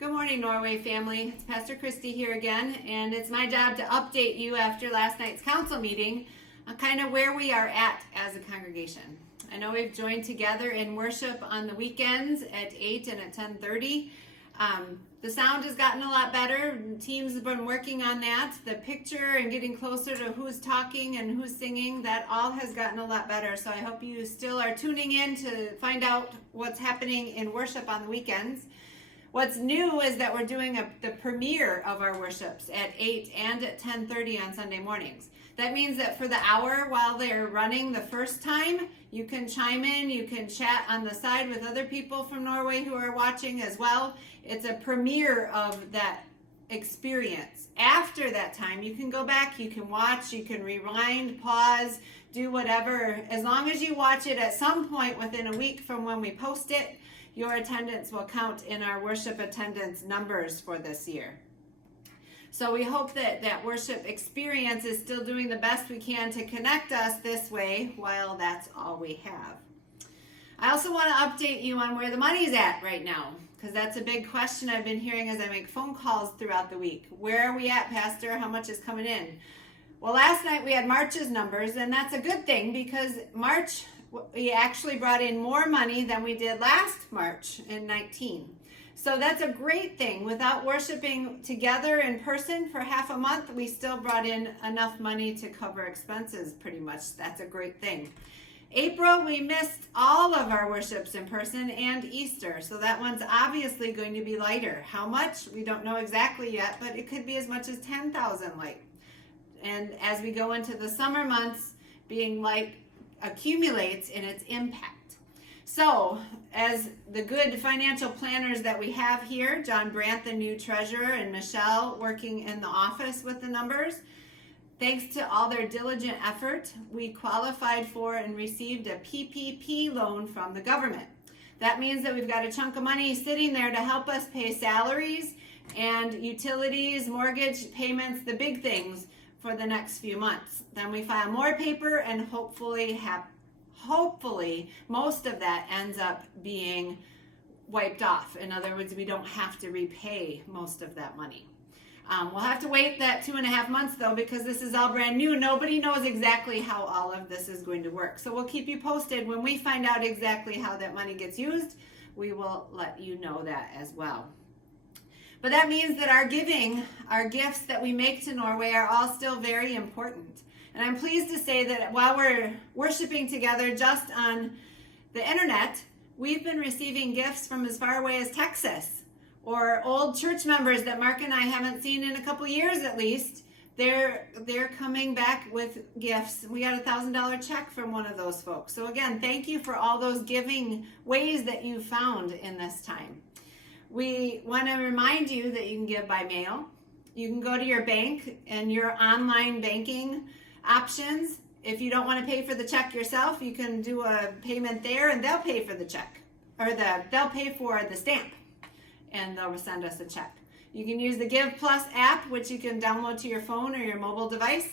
Good morning, Norway family. It's Pastor Kristie here again, and it's my job to update you after last night's council meeting on kind of where we are at as a congregation. I know we've joined together in worship on the weekends at 8 and at 10:30. The sound has gotten a lot better. Teams have been working on that. The picture and getting closer to who's talking and who's singing, that all has gotten a lot better. So I hope you still are tuning in to find out what's happening in worship on the weekends. What's new is that we're doing the premiere of our worships at 8 and at 10:30 on Sunday mornings. That means that for the hour while they're running the first time, you can chime in, you can chat on the side with other people from Norway who are watching as well. It's a premiere of that experience. After that time, you can go back, you can watch, you can rewind, pause, do whatever. As long as you watch it at some point within a week from when we post it, your attendance will count in our worship attendance numbers for this year. So we hope that that worship experience is still doing the best we can to connect us this way while that's all we have. I also want to update you on where the money's at right now, because that's a big question I've been hearing as I make phone calls throughout the week. Where are we at, Pastor? How much is coming in? Well, last night we had March's numbers, and that's a good thing because March, we actually brought in more money than we did last March in 19. So that's a great thing. Without worshiping together in person for half a month, we still brought in enough money to cover expenses pretty much. That's a great thing. April, we missed all of our worships in person and Easter. So that one's obviously going to be lighter. How much? We don't know exactly yet, but it could be as much as 10,000 light. And as we go into the summer months, being light accumulates in its impact. So, as the good financial planners that we have here, John Brandt, the new treasurer, and Michelle working in the office with the numbers, thanks to all their diligent effort, we qualified for and received a PPP loan from the government. That means that we've got a chunk of money sitting there to help us pay salaries and utilities, mortgage payments, the big things for the next few months. Then we file more paper and hopefully most of that ends up being wiped off. In other words, we don't have to repay most of that money. We'll have to wait that 2.5 months though, because this is all brand new. Nobody knows exactly how all of this is going to work. So we'll keep you posted. When we find out exactly how that money gets used, we will let you know that as well. But that means that our giving, our gifts that we make to Norway are all still very important. And I'm pleased to say that while we're worshiping together just on the internet, we've been receiving gifts from as far away as Texas, or old church members that Mark and I haven't seen in a couple years at least. They're coming back with gifts. We got a $1,000 check from one of those folks. So again, thank you for all those giving ways that you found in this time. We want to remind you that you can give by mail. You can go to your bank and your online banking options. If you don't want to pay for the check yourself, you can do a payment there and they'll pay for the check, or they'll pay for the stamp and they'll send us a check. You can use the Give Plus app, which you can download to your phone or your mobile device,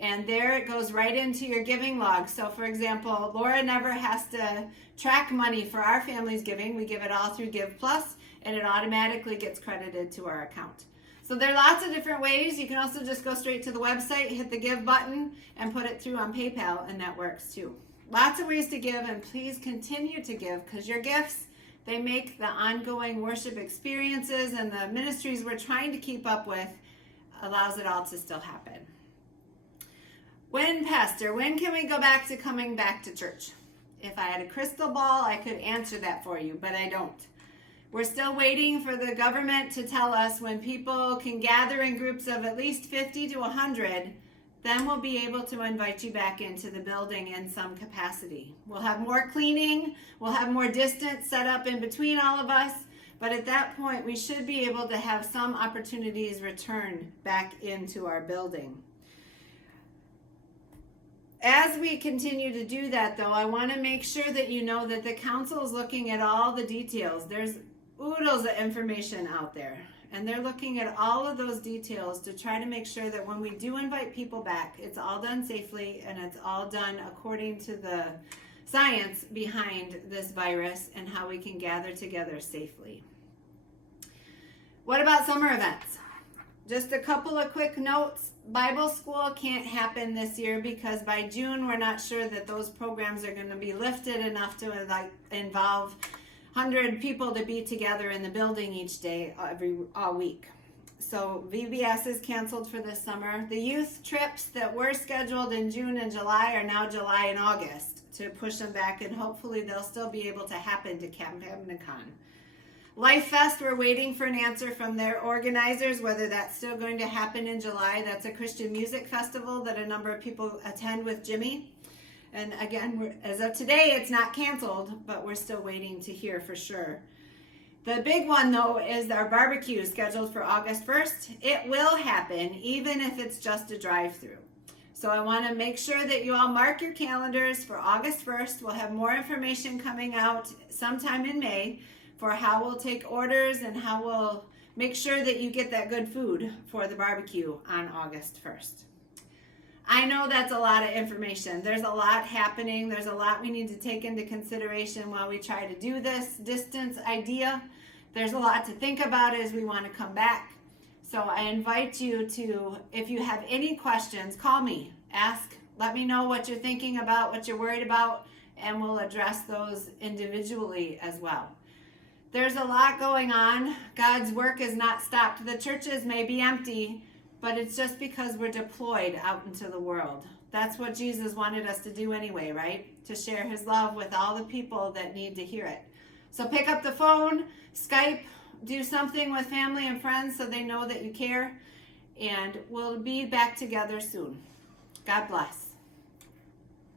and there it goes right into your giving log. So for example, Laura never has to track money for our family's giving. We give it all through Give Plus and it automatically gets credited to our account. So there are lots of different ways. You can also just go straight to the website, hit the give button, and put it through on PayPal, and that works too. Lots of ways to give, and please continue to give, because your gifts, they make the ongoing worship experiences and the ministries we're trying to keep up with, allows it all to still happen. Pastor, when can we go back to coming back to church? If I had a crystal ball, I could answer that for you, but I don't. We're still waiting for the government to tell us when people can gather in groups of at least 50 to 100, then we'll be able to invite you back into the building in some capacity. We'll have more cleaning, we'll have more distance set up in between all of us, but at that point we should be able to have some opportunities return back into our building. As we continue to do that though, I want to make sure that you know that the council is looking at all the details. There's oodles of information out there, and they're looking at all of those details to try to make sure that when we do invite people back, it's all done safely and it's all done according to the science behind this virus and how we can gather together safely. What about summer events? Just a couple of quick notes. Bible school can't happen this year because by June we're not sure that those programs are going to be lifted enough to involve 100 people to be together in the building each day all week. So VBS is canceled for this summer. The youth trips that were scheduled in June and July are now July and August to push them back, and hopefully they'll still be able to happen to Camp Hamnicon. Life Fest, we're waiting for an answer from their organizers whether that's still going to happen in July. That's a Christian music festival that a number of people attend with Jimmy. And again, as of today, it's not canceled, but we're still waiting to hear for sure. The big one, though, is our barbecue scheduled for August 1st. It will happen, even if it's just a drive-through. So I want to make sure that you all mark your calendars for August 1st. We'll have more information coming out sometime in May for how we'll take orders and how we'll make sure that you get that good food for the barbecue on August 1st. I know that's a lot of information. There's a lot happening. There's a lot we need to take into consideration while we try to do this distance idea. There's a lot to think about as we want to come back. So I invite you to, if you have any questions, call me, ask, let me know what you're thinking about, what you're worried about, and we'll address those individually as well. There's a lot going on. God's work is not stopped. The churches may be empty, but it's just because we're deployed out into the world. That's what Jesus wanted us to do anyway, right? To share his love with all the people that need to hear it. So pick up the phone, Skype, do something with family and friends so they know that you care, and we'll be back together soon. God bless.